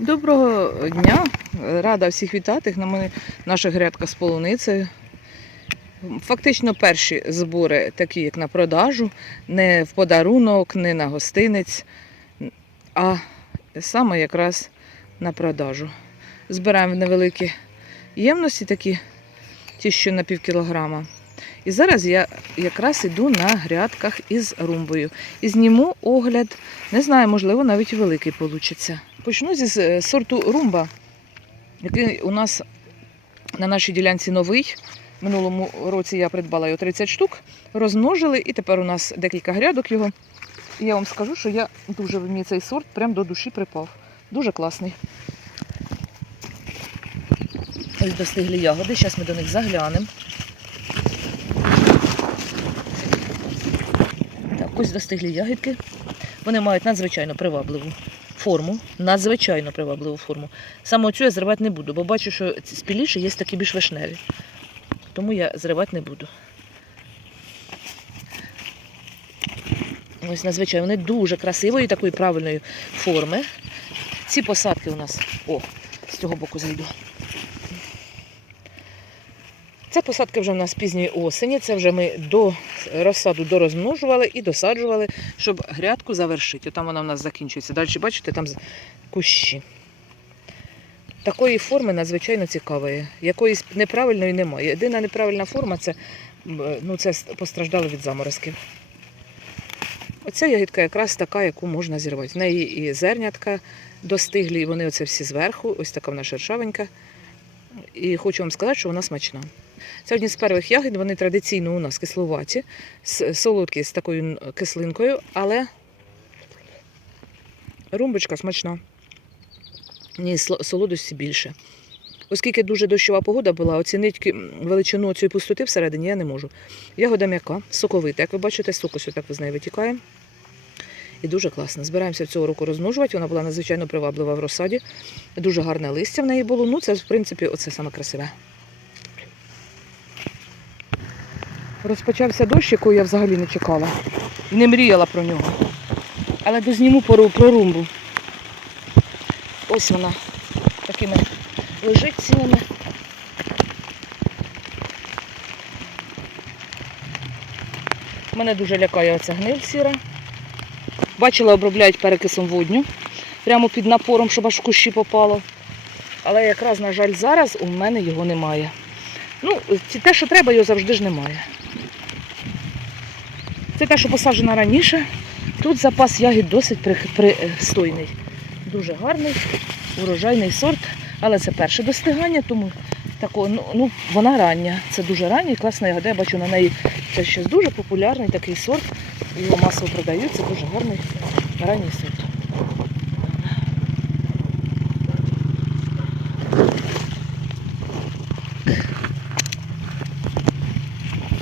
Доброго дня! Рада всіх вітати на мене- наших грядках з полуницею. Фактично перші збори такі, як на продажу, не в подарунок, не на гостинець, а саме якраз на продажу. Збираємо невеликі ємності, такі ті, що на пів кілограма. І зараз я якраз іду на грядках із румбою. І зніму огляд, не знаю, можливо, навіть великий вийде. Почну зі е, сорту румба, який у нас на нашій ділянці новий. Минулому році я придбала його 30 штук, розмножили, і тепер у нас декілька грядок його. І я вам скажу, що я дуже мені цей сорт прям до душі припав. Дуже класний. Ось достигли ягоди, зараз ми до них заглянемо. Так, ось достигли ягідки. Вони мають надзвичайно привабливу форму, надзвичайно привабливу форму. Саме оцю я зривати не буду, бо бачу, що спіліше є такі більш вишневі. Тому я зривати не буду. Ось надзвичайно, вони дуже красивої, такої правильної форми. Ці посадки у нас, о, з цього боку зайду. Це посадки вже в нас пізньої осені. Це вже ми до розсаду дорозмножували і досаджували, щоб грядку завершити. Там вона в нас закінчується. Далі, бачите, там кущі. Такої форми надзвичайно цікавої. Якоїсь неправильної немає. Єдина неправильна форма це, ну, це постраждало від заморозків. Оця ягідка якраз така, яку можна зірвати. В неї і зернятка достиглі, і вони оце всі зверху. Ось така вона шершавенька. І хочу вам сказати, що вона смачна. Це одні з перших ягід, вони традиційно у нас кисловаті, солодкі з такою кислинкою, але румбочка смачна. Ні, солодості більше. Оскільки дуже дощова погода була, оцінити величину цієї пустоти всередині я не можу. Ягода м'яка, соковита. Як ви бачите, сок ось так з неї витікає. І дуже класно. Збираємося цього року розмножувати. Вона була надзвичайно приваблива в розсаді. Дуже гарне листя в неї було. Ну, це, в принципі, оце саме красиве. Розпочався дощ, якого я взагалі не чекала. І не мріяла про нього. Але дозніму пору про румбу. Ось вона такими лежить цілими. Мене дуже лякає оця гниль сіра. Бачила, обробляють перекисом водню. Прямо під напором, щоб аж в кущі попало. Але якраз, на жаль, зараз у мене його немає. Ну, те, що треба, його завжди ж немає. Це те, що посаджено раніше. Тут запас ягід досить при- пристойний. Дуже гарний, урожайний сорт, але це перше достигання, тому тако, ну, ну, вона рання. Це дуже рання і класна ягода. Я бачу на неї це ще дуже популярний такий сорт. Його масово продають, це дуже гарний ранній сорт.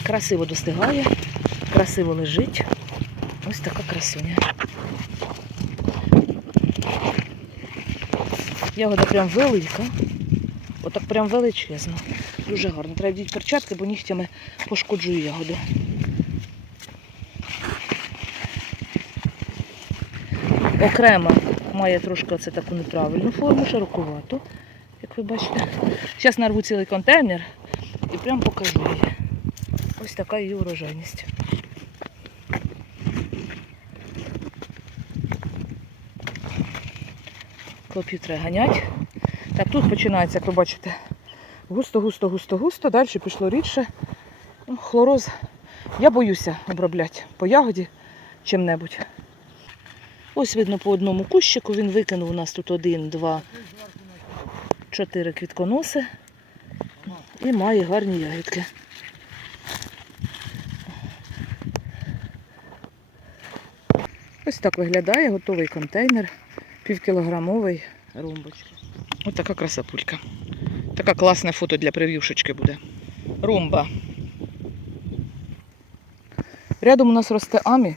Красиво достигає, красиво лежить. Ось така красуня. Ягода прям велика. Отак прям величезна. Дуже гарно. Треба вдіти перчатки, бо нігтями пошкоджую ягоду. Окремо має трошки оце таку неправильну форму, широкувату, як ви бачите. Зараз нарву цілий контейнер і прям покажу її. Ось така її урожайність. Клопів треба ганять. Так, тут починається, як ви бачите, густо, густо, густо, густо. Далі пішло рідше. Ну, хлороз. Я боюся обробляти по ягоді чим-небудь. Ось видно по одному кущику. Він викинув у нас тут один, два, чотири квітконоси. І має гарні ягідки. Ось так виглядає готовий контейнер, півкілограмовий румбочки. Ось така красапулька. Така класне фото для прев'юшечки буде. Румба. Рядом у нас росте амі,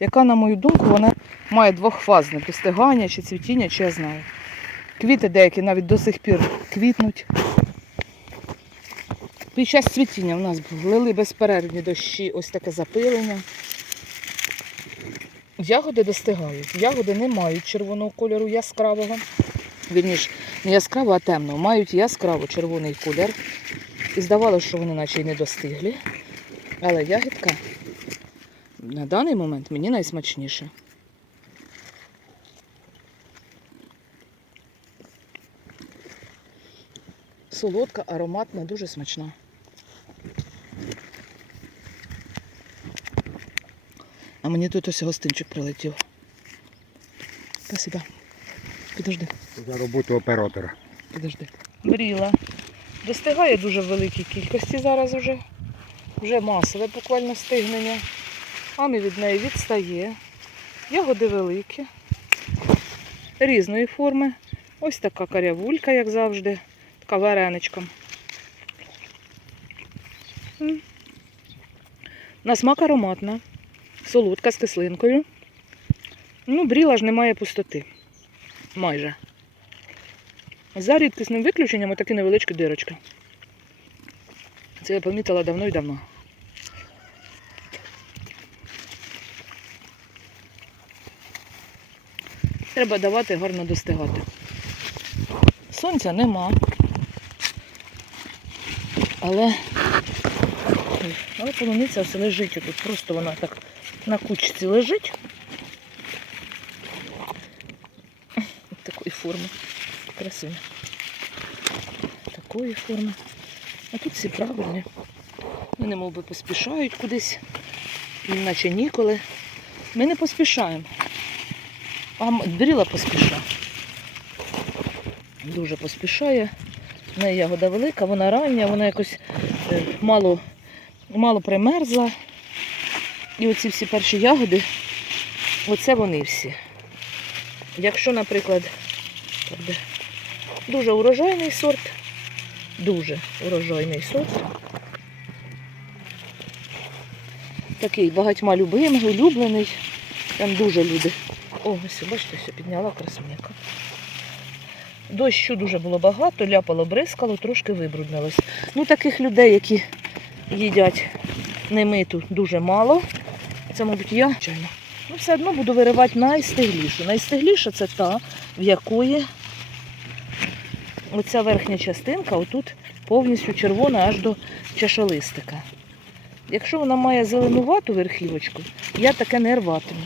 яка, на мою думку, вона має двохфазне достигання чи цвітіння, чи я знаю. Квіти деякі навіть до сих пір квітнуть. Під час цвітіння в нас лили безперервні дощі, ось таке запилення. Ягоди достигають. Ягоди не мають червоного кольору яскравого. вірніш, не яскраво, а темно, мають яскраво червоний колір. І здавалося, що вони наче й не достиглі. Але ягідка на даний момент мені найсмачніша. Солодка, ароматна, дуже смачна. А мені тут ось гостинчик прилетів. Спасибо. Підожди, За роботу оператора. підожди. Бріла. Достигає дуже великій кількості зараз вже. Вже масове буквально стигнення. Амі від неї відстає. Ягоди великі. Різної форми. Ось така карявулька, як завжди. Така вареничка. На смак ароматна. Солодка з кислинкою. Ну, бріла ж немає пустоти. Майже. За рідкісним виключенням отакі невеличкі дирочки. Це я помітила давно і давно. Треба давати гарно достигати. Сонця нема. Але, але полуниця все лежить тут. Просто вона так на кучці лежить. Такої форми. Красиво. Такої форми. А тут всі правильні. Вони мов би поспішають кудись, наче ніколи. Ми не поспішаємо. А Бріла поспішає. Дуже поспішає. В неї ягода велика, вона рання, вона якось е, мало, мало примерзла. І оці всі перші ягоди, оце вони всі. Якщо, наприклад, дуже урожайний сорт, дуже урожайний сорт. Такий багатьма любимий, улюблений. Там дуже люди. О, ось, бачите, все підняла красуняка. Дощу дуже було багато, ляпало, бризкало, трошки вибруднилось. Ну, таких людей, які їдять немиту, дуже мало. Це, мабуть, я. Чайно. Ну, все одно буду виривати найстиглішу. Найстигліша це та, в якої оця верхня частинка отут повністю червона аж до чашолистика. Якщо вона має зеленувату верхівочку, я таке не рватиму.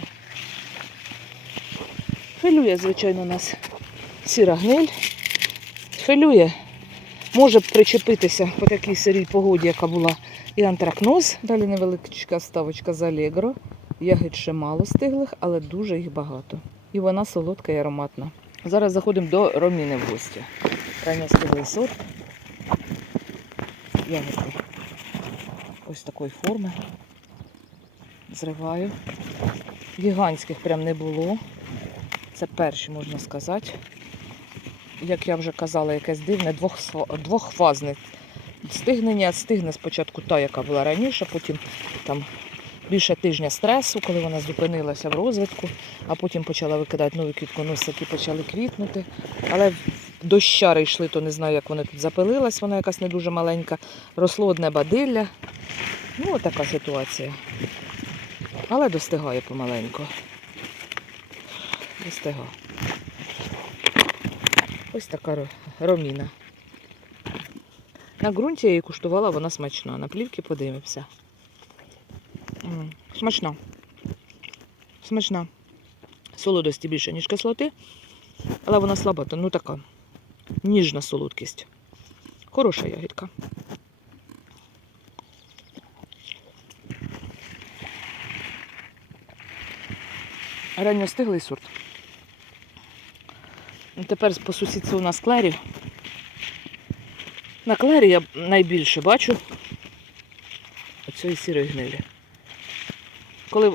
Филює, звичайно, у нас сіра гниль. Филює. Може причепитися по такій сирій погоді, яка була і антракноз. Далі невеличка ставочка з Allegro. Ягід ще мало стиглих, але дуже їх багато. І вона солодка і ароматна. Зараз заходимо до Роміни в гості. Ранньо стиглий сорт. Ягодки. Ось такої форми. Зриваю. Гігантських прям не було. Це перші, можна сказати. Як я вже казала, якесь дивне двохсва- двохфазне стигнення. Стигне спочатку та, яка була раніше, потім там більше тижня стресу, коли вона зупинилася в розвитку, а потім почала викидати нові квітконосики, почали квітнути. Але дощари йшли, то не знаю, як вони тут запилилась, вона якась не дуже маленька. Росло одне бадилля. Ну, така ситуація. Але достигає помаленьку. Достигає. Ось така роміна. На ґрунті я її куштувала, вона смачна. На плівки подивимося. Смачна. Смачна. Солодості більше, ніж кислоти, але вона слаба, ну така ніжна солодкість. Хороша ягідка. Ранньо стиглий сорт. Тепер по сусідству у нас клері. На клері я найбільше бачу оцієї сірої гнилі. Коли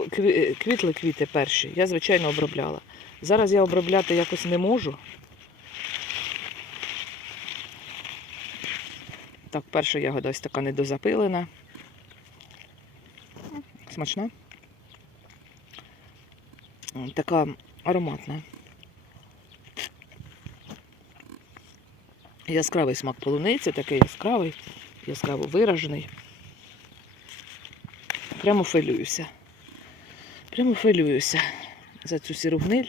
квітли квіти перші, я, звичайно, обробляла. Зараз я обробляти якось не можу. Так, перша ягода ось така недозапилена. Смачна. Така ароматна. Яскравий смак полуниці, такий яскравий, яскраво виражений. Прямо филююся. Прямо филююся за цю сіру гниль.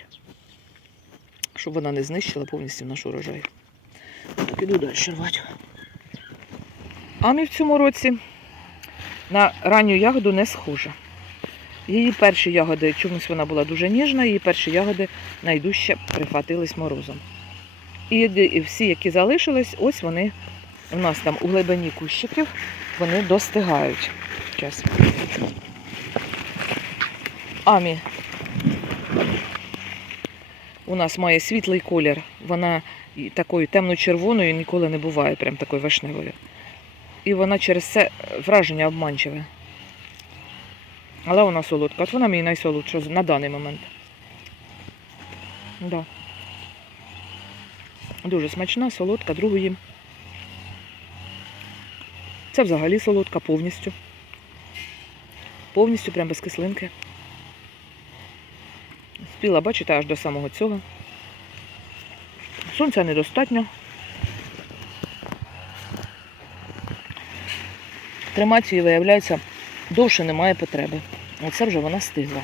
щоб вона не знищила повністю наш урожай. Так, іду далі рвати. Амі в цьому році на ранню ягоду не схожа. Її перші ягоди, чомусь вона була дуже ніжна, її перші ягоди найдужче прихватились морозом. І всі, які залишились, ось вони у нас там у глибині кущиків, вони достигають. Час. Амі у нас має світлий колір. Вона такою темно-червоною ніколи не буває, прям такою вишневою. І вона через це враження обманчиве. Але вона солодка. От вона мій найсолодша на даний момент. Да. Дуже смачна, солодка, другу їм. Це взагалі солодка повністю. Повністю, прям без кислинки. Спіла, бачите, аж до самого цього. Сонця недостатньо. Тримати виявляється, довше немає потреби. Оце вже вона стигла.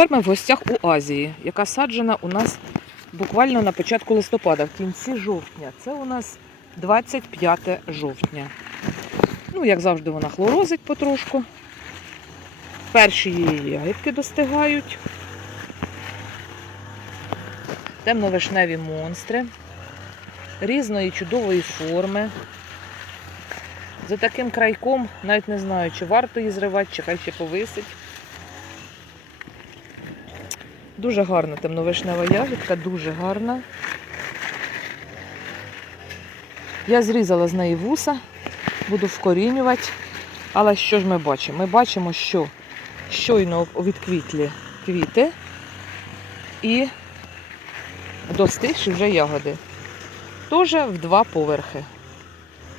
Тепер ми в гостях у Азії, яка саджена у нас буквально на початку листопада, в кінці жовтня. Це у нас 25 жовтня. Ну, як завжди, вона хлорозить потрошку. Перші її ягідки достигають. Темно-вишневі монстри різної чудової форми. За таким крайком навіть не знаю, чи варто її зривати, чи хай ще повисить. Дуже гарна темновишнева ягідка, дуже гарна. Я зрізала з неї вуса, буду вкорінювати. Але що ж ми бачимо? Ми бачимо, що щойно відквітлі квіти і достигші вже ягоди. Теж в два поверхи.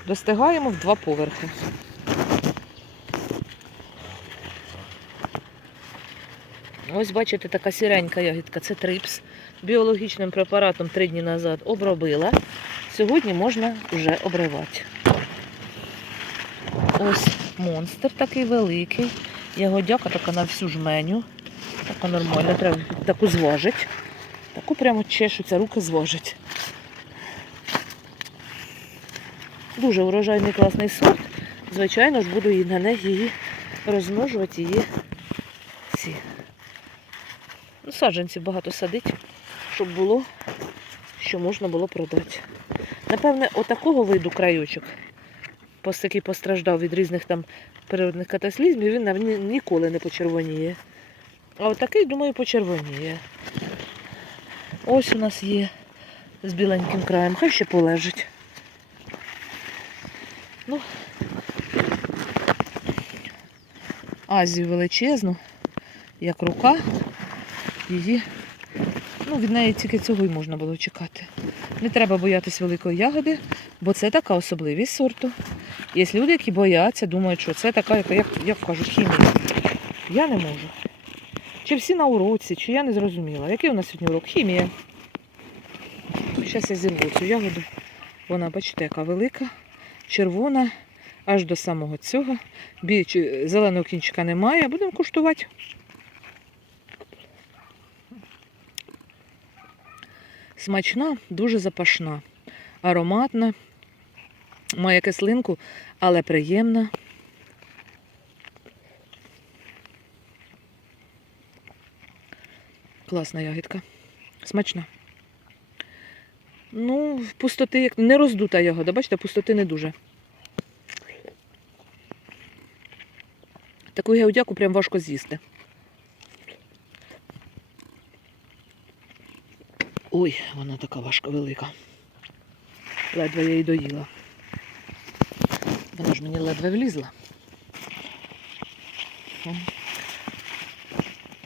Достигаємо в два поверхи. Ось бачите, така сіренька ягідка, це трипс. Біологічним препаратом три дні назад обробила. Сьогодні можна вже обривати. Ось монстр такий великий. Ягодяка така на всю жменю. Така нормальна, треба таку зважить. Таку прямо чешуться, руки зважить. Дуже урожайний класний сорт. Звичайно ж, буду і на неї її розмножувати її. Ну, саджанців багато садить, щоб було, що можна було продати. Напевне, отакого виду крайочок, який постраждав від різних там природних катаклізмів, він ні- ніколи не почервоніє. А отакий, думаю, почервоніє. Ось у нас є з біленьким краєм, хай ще полежить. Ну, Азію величезну, як рука, її, ну, від неї тільки цього й можна було чекати. Не треба боятись великої ягоди, бо це така особливість сорту. Є люди, які бояться, думають, що це така, як, як кажуть, хімія. Я не можу. Чи всі на уроці, чи я не зрозуміла. Який у нас сьогодні урок? Хімія. Зараз я зірву цю ягоду. Вона, бачите, яка велика, червона, аж до самого цього. Бі... Зеленого кінчика немає. Будемо куштувати. Смачна, дуже запашна, ароматна, має кислинку, але приємна. Класна ягідка. Смачна. Ну, пустоти, як не роздута ягода, бачите, пустоти не дуже. Таку ягодяку прям важко з'їсти. Ой, вона така важка велика. Ледве я її доїла. Вона ж мені ледве влізла.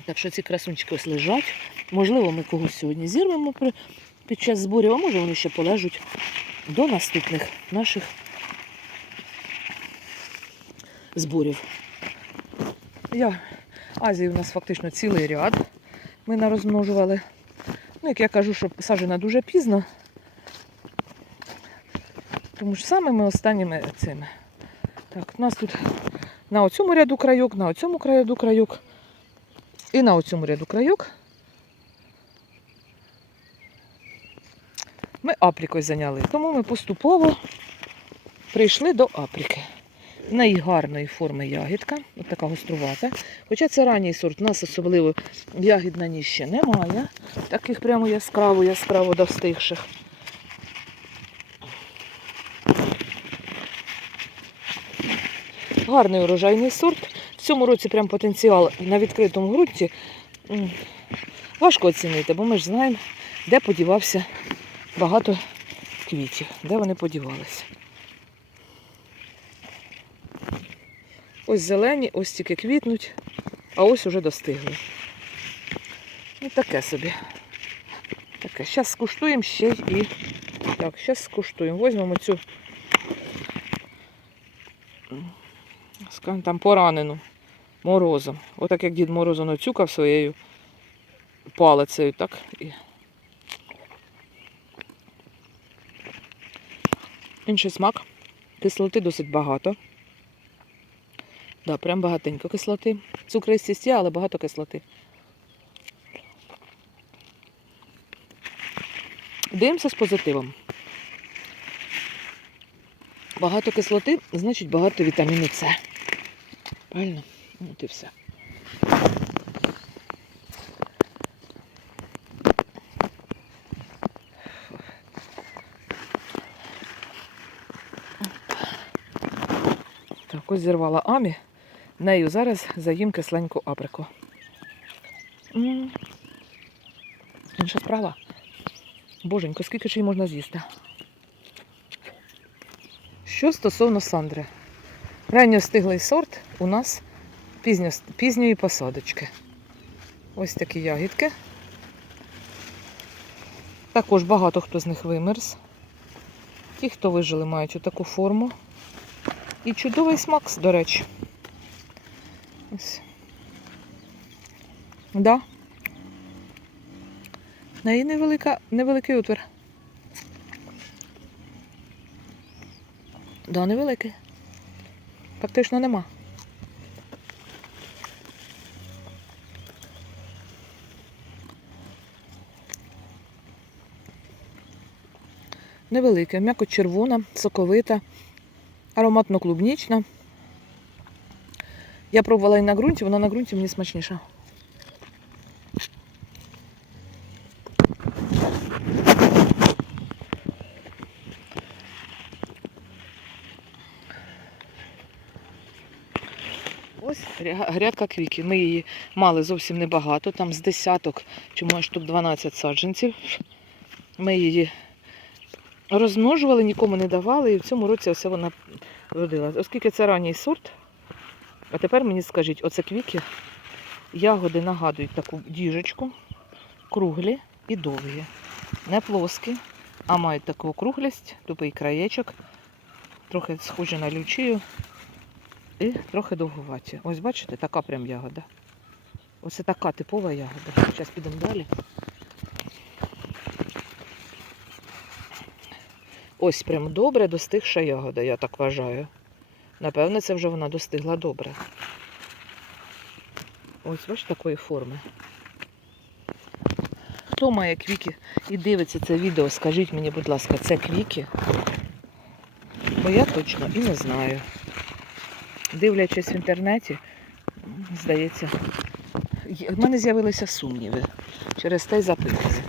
Так що ці красунчики ось лежать. Можливо, ми когось сьогодні зірвемо під час зборів, а може вони ще полежать до наступних наших зборів. Я... Азії у нас фактично цілий ряд. Ми нарозмножували. Ну, як я кажу, що саджена дуже пізно. Тому що самими останніми цими. Так, у нас тут на оцьому ряду крайок, на оцьому ряду крайок і на оцьому ряду крайок. Ми апрікою зайняли. Тому ми поступово прийшли до апріки. В неї гарної форми ягідка, от така гострувата. Хоча це ранній сорт, у нас особливо ягід на ній ще немає. Таких прямо яскраво, яскраво достигших. Гарний урожайний сорт. В цьому році прям потенціал на відкритому ґрунті важко оцінити, бо ми ж знаємо, де подівався багато квітів, де вони подівалися. Ось зелені, ось тільки квітнуть, а ось уже достигли. Ну таке собі. Таке. Зараз скуштуємо ще і. Так, зараз скуштуємо. Візьмемо цю там поранену морозом. Отак як дід Морозов нацюкав своєю палицею, так і. Інший смак. Кислоти досить багато. Да, прям багатенько кислоти. Цукристість є, але багато кислоти. Дивимося з позитивом. Багато кислоти, значить багато вітаміну С. Правильно? От і все. Так, ось зірвала Амі. Нею зараз заїм кисленьку априку. Інша справа. Боженько, скільки ж її можна з'їсти? Що стосовно сандри. Ранньостиглий сорт у нас пізньо, пізньої посадочки. Ось такі ягідки. Також багато хто з них вимерз. Ті, хто вижили, мають таку форму. І чудовий смак, до речі. Ось. Да. В неї невелика, невеликий отвір. Да, невеликий. Фактично нема. Невелика, м'яко червона, соковита, ароматно-клубнічна. Я пробувала і на ґрунті, вона на ґрунті мені смачніша. Ось гря- грядка квіки. Ми її мали зовсім небагато, там з десяток чи може штук 12 саджанців. Ми її розмножували, нікому не давали, і в цьому році ось вона родила. Оскільки це ранній сорт, а тепер мені скажіть, оце квіки, ягоди нагадують таку діжечку, круглі і довгі. Не плоскі, а мають таку округлість, тупий краєчок, трохи схожі на лючію і трохи довгуваті. Ось бачите, така прям ягода. Ось така типова ягода. Зараз підемо далі. Ось прям добре достигша ягода, я так вважаю. Напевне, це вже вона достигла добре. Ось, бачите, такої форми. Хто має квіки і дивиться це відео, скажіть мені, будь ласка, це квіки? Бо я точно і не знаю. Дивлячись в інтернеті, здається, в мене з'явилися сумніви. Через те й запитую.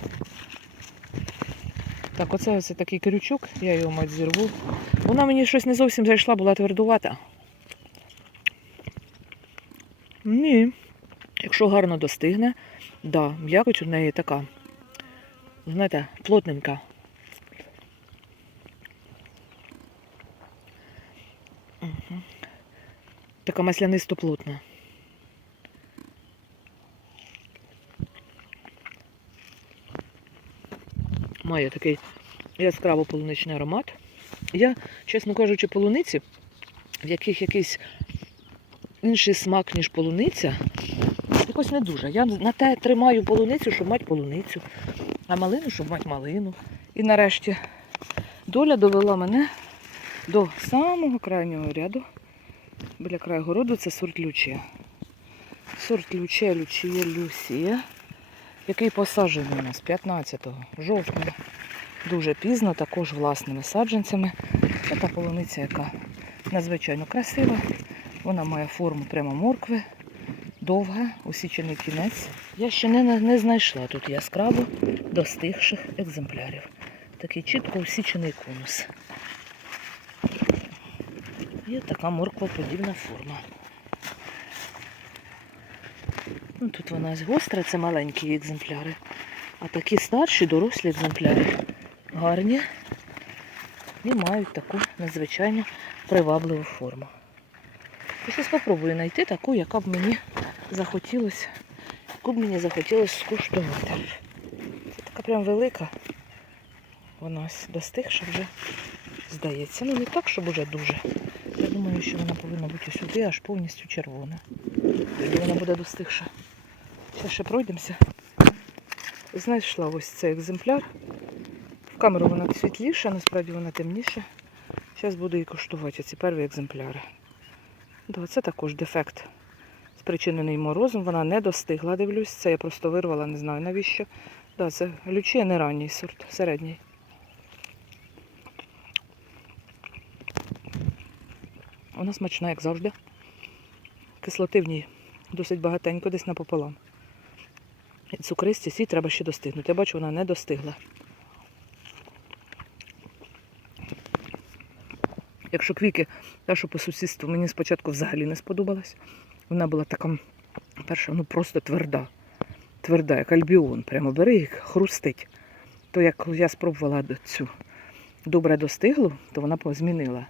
Так, оце ось такий крючок, я його мать зірву. Вона мені щось не зовсім зайшла, була твердувата. Ні. Якщо гарно достигне, да, м'якоть у неї така, знаєте, плотненька. Угу. Така маслянисто-плотна. Має такий яскраво полуничний аромат. Я, чесно кажучи, полуниці, в яких якийсь інший смак, ніж полуниця, якось не дуже. Я на те тримаю полуницю, щоб мати полуницю, а малину, щоб мати малину. І нарешті доля довела мене до самого крайнього ряду, біля краю городу, це сорт Лючія. Сорт Лючія, Лючія, Люсія, який посаджений у нас 15 жовтня. Дуже пізно, також власними саджанцями. Це та полуниця, яка надзвичайно красива. Вона має форму прямо моркви, довга, усічений кінець. Я ще не, не знайшла тут яскраво достигших екземплярів. Такий чітко усічений конус. Є така морквоподібна форма. Ну, тут вона гостра, це маленькі екземпляри. А такі старші, дорослі екземпляри гарні і мають таку надзвичайно привабливу форму. Я щось спробую знайти таку, яка б мені захотілося, яку б мені захотілося скуштувати. Це така прям велика. Вона ось достигша вже, здається. Ну не так, щоб уже дуже. Я думаю, що вона повинна бути сюди, аж повністю червона. Тоді вона буде достигша. Зараз ще пройдемося. Знайшла ось цей екземпляр. В камеру вона світліша, насправді вона темніша. Зараз буду її коштувати ці перші екземпляри. Це також дефект спричинений морозом. Вона не достигла, дивлюсь. Це я просто вирвала, не знаю навіщо. Да, це лючія не ранній сорт, середній. Вона смачна, як завжди. Кислоти в ній досить багатенько, десь напополам. Цукристість їй треба ще достигнути. Я бачу, вона не достигла. Якщо квіки, та, що по сусідству мені спочатку взагалі не сподобалась. Вона була така, перша, ну просто тверда. Тверда, як альбіон. Прямо бери і хрустить. То як я спробувала цю добре достиглу, то вона змінила.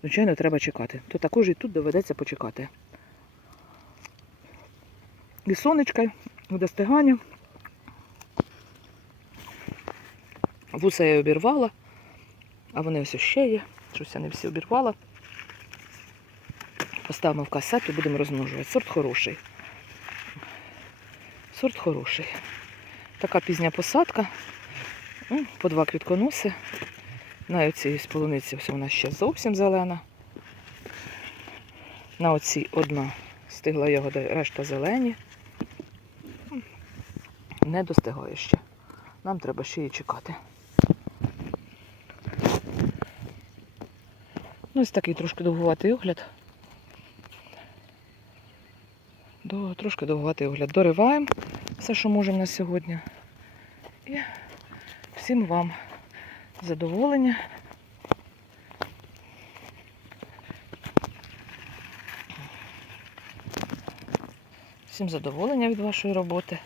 Звичайно, треба чекати. То також і тут доведеться почекати. І сонечка, і достигання. Вуса я обірвала, а вони ось ще є. Щось я не всі обірвала. Поставимо в касету, будемо розмножувати. Сорт хороший. Сорт хороший. Така пізня посадка. М, По два квітконоси. На оцій полуниці ось вона ще зовсім зелена. На оцій одна стигла ягода, решта зелені. Не достигає ще. Нам треба ще її чекати. Ну, ось такий трошки довгуватий огляд. До, трошки довгуватий огляд. Дориваємо все, що можемо на сьогодні. І всім вам задоволення. Всім задоволення від вашої роботи.